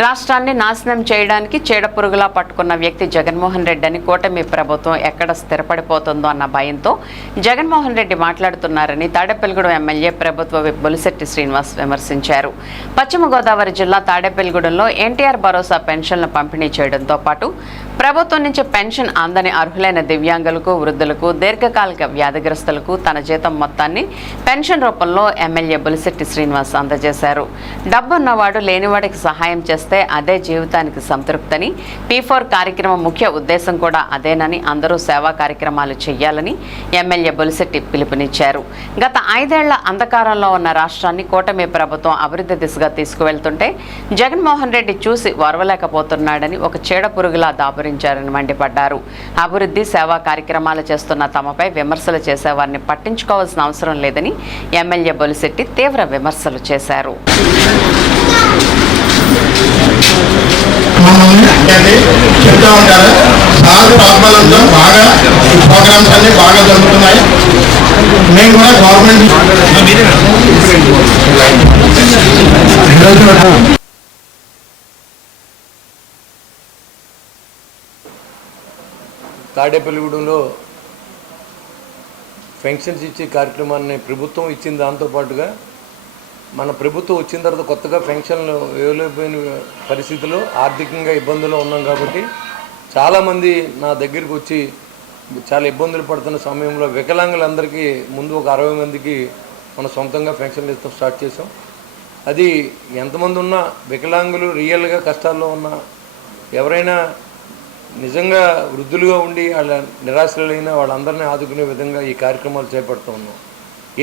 రాష్ట్రాన్ని నాశనం చేయడానికి చీడపురుగులా పట్టుకున్న వ్యక్తి జగన్మోహన్ రెడ్డి అని కూటమి ప్రభుత్వం ఎక్కడ స్థిరపడిపోతుందో అన్న భయంతో జగన్మోహన్ రెడ్డి మాట్లాడుతున్నారని తాడేపల్లిగూడెం ఎమ్మెల్యే ప్రభుత్వ విప్ బొలిశెట్టి శ్రీనివాస్ విమర్శించారు. పశ్చిమ గోదావరి జిల్లా తాడేపల్లిగూడెంలో ఎన్టీఆర్ భరోసా పెన్షన్లు పంపిణీ చేయడంతో పాటు ప్రభుత్వం నుంచి పెన్షన్ అందని అర్హులైన దివ్యాంగులకు, వృద్ధులకు, దీర్ఘకాలిక వ్యాధిగ్రస్తులకు తన జీతం మొత్తాన్ని పెన్షన్ రూపంలో ఎమ్మెల్యే బొలిశెట్టి శ్రీనివాస్ అందజేశారు. డబ్బున్నవాడు లేనివాడికి సహాయం చేస్తే అదే జీవితానికి సంతృప్తని, P4 కార్యక్రమం ముఖ్య ఉద్దేశం కూడా అదేనని, అందరూ సేవా కార్యక్రమాలు చేయాలని ఎమ్మెల్యే బొలిశెట్టి పిలుపునిచ్చారు. గత 5 ఏళ్ల అంధకారంలో ఉన్న రాష్ట్రాన్ని కూటమి ప్రభుత్వం అభివృద్ధి దిశగా తీసుకువెళ్తుంటే జగన్మోహన్ రెడ్డి చూసి ఓర్వలేకపోతున్నాడని, ఒక చీడపురుగులా దాపురించారని మండిపడ్డారు. అభివృద్ధి సేవా కార్యక్రమాలు చేస్తున్న తమపై విమర్శలు చేసేవారిని పట్టించుకోవాల్సిన అవసరం లేదని ఎమ్మెల్యే బొలిశెట్టి తీవ్ర విమర్శలు చేశారు. చెప్తా ఉంటారు సాగు ప్రాబ్లంతో బాగా ప్రోగ్రామ్స్ అన్ని బాగా జరుగుతున్నాయి. మేము కూడా గవర్నమెంట్ తాడేపల్లిగూడెంలో పెన్షన్స్ ఇచ్చే కార్యక్రమాన్ని ప్రభుత్వం ఇచ్చిన దాంతోపాటుగా మన ప్రభుత్వం వచ్చిన తర్వాత కొత్తగా పెన్షన్లు ఇవ్వలేకపోయిన పరిస్థితుల్లో ఆర్థికంగా ఇబ్బందులు ఉన్నాం కాబట్టి చాలామంది నా దగ్గరికి వచ్చి చాలా ఇబ్బందులు పడుతున్న సమయంలో వికలాంగులందరికీ ముందు ఒక 60 మందికి మనం సొంతంగా పెన్షన్లు ఇస్తాం స్టార్ట్ చేసాం. అది ఎంతమంది ఉన్నా వికలాంగులు రియల్గా కష్టాల్లో ఉన్నా ఎవరైనా నిజంగా వృద్ధులుగా ఉండి వాళ్ళ నిరాశ్రయులైన వాళ్ళందరినీ ఆదుకునే విధంగా ఈ కార్యక్రమాలు చేపడుతూ ఉన్నాం.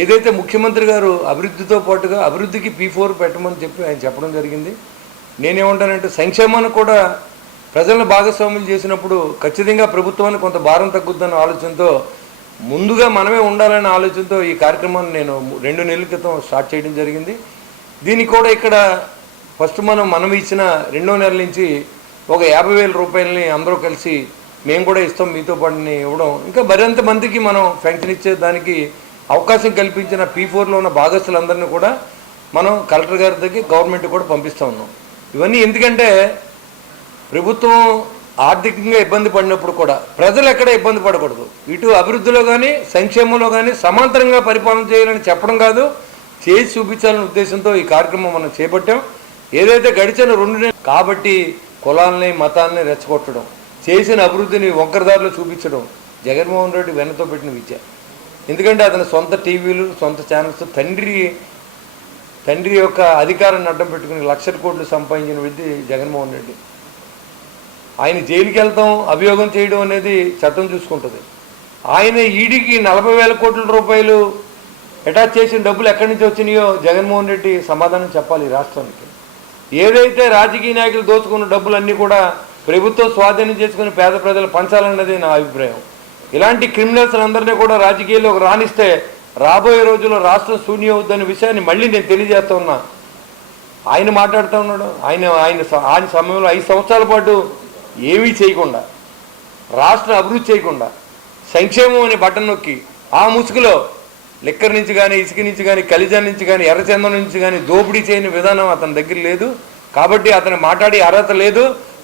ఏదైతే ముఖ్యమంత్రి గారు అభివృద్ధితో పాటుగా అభివృద్ధికి P4 పెట్టమని చెప్పి ఆయన చెప్పడం జరిగింది. నేనేమంటానంటే సంక్షేమాన్ని కూడా ప్రజలను భాగస్వాములు చేసినప్పుడు ఖచ్చితంగా ప్రభుత్వానికి కొంత భారం తగ్గుద్దన్న ఆలోచనతో ముందుగా మనమే ఉండాలనే ఆలోచనతో ఈ కార్యక్రమాన్ని నేను 2 నెలల క్రితం స్టార్ట్ చేయడం జరిగింది. దీనికి కూడా ఇక్కడ ఫస్ట్ మనం ఇచ్చిన 2వ నెల నుంచి ఒక 50,000 రూపాయలని అందరూ కలిసి మేము కూడా ఇస్తాం మీతో పాటుని ఇవ్వడం, ఇంకా మరింత మందికి మనం పెన్షన్ ఇచ్చే దానికి అవకాశం కల్పించిన P4లో ఉన్న భాగస్తులందరినీ కూడా మనం కలెక్టర్ గారి దగ్గర గవర్నమెంట్ కూడా పంపిస్తూ ఉన్నాం. ఇవన్నీ ఎందుకంటే ప్రభుత్వం ఆర్థికంగా ఇబ్బంది పడినప్పుడు కూడా ప్రజలు ఎక్కడ ఇబ్బంది పడకూడదు, ఇటు అభివృద్ధిలో కానీ సంక్షేమంలో కానీ సమాంతరంగా పరిపాలన చేయాలని చెప్పడం కాదు, చేసి చూపించాలనే ఉద్దేశంతో ఈ కార్యక్రమం మనం చేపట్టాం. ఏదైతే గడిచిన 2 నెలలు కాబట్టి కులాలని మతాలని రెచ్చగొట్టడం, చేసిన అభివృద్ధిని వంకరదారిలో చూపించడం జగన్మోహన్ రెడ్డి వెన్నతో పెట్టిన విద్య. ఎందుకంటే అతని సొంత టీవీలు, సొంత ఛానల్స్, తండ్రి యొక్క అధికారాన్ని అడ్డం పెట్టుకుని లక్షల కోట్లు సంపాదించిన వ్యక్తి జగన్మోహన్ రెడ్డి. ఆయన జైలుకి వెళ్తాం, అభియోగం చేయడం అనేది చట్టం చూసుకుంటుంది. ఆయన ఈడీకి 40,000 కోట్ల రూపాయలు అటాచ్ చేసిన డబ్బులు ఎక్కడి నుంచి వచ్చినాయో జగన్మోహన్ రెడ్డి సమాధానం చెప్పాలి ఈ రాష్ట్రానికి. ఏదైతే రాజకీయ నాయకులు దోచుకున్న డబ్బులన్నీ కూడా ప్రభుత్వం స్వాధీనం చేసుకుని పేద ప్రజలు పంచాలన్నది నా అభిప్రాయం. ఇలాంటి క్రిమినల్స్ అందరినీ కూడా రాజకీయాల్లోకి రాణిస్తే రాబోయే రోజుల్లో రాష్ట్రం శూన్యం అవుద్దనే విషయాన్ని మళ్ళీ నేను తెలియజేస్తా ఉన్నా. ఆయన మాట్లాడుతూ ఉన్నాడు, ఆయన సమయంలో 5 సంవత్సరాల పాటు ఏమీ చేయకుండా, రాష్ట్రం అభివృద్ధి చేయకుండా, సంక్షేమం అనే బటన్ నొక్కి ఆ ముసుగులో లిక్కర్ నుంచి కానీ, ఇసుక నుంచి కానీ, కలిజా నుంచి కానీ, ఎర్రచందనం నుంచి కానీ దోపిడీ చేయని విధానం అతని దగ్గర లేదు. కాబట్టి అతను మాట్లాడే అర్హత లేదు.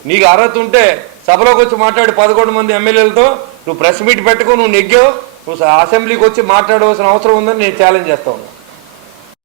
నీకు అర్హత ఉంటే సభలోకి వచ్చి మాట్లాడి 11 మంది ఎమ్మెల్యేలతో నువ్వు ప్రెస్ మీట్ పెట్టుకో, నువ్వు నెగ్గావు, నువ్వు అసెంబ్లీకి వచ్చి మాట్లాడవలసిన అవసరం ఉందని నేను ఛాలెంజ్ చేస్తా ఉన్నా.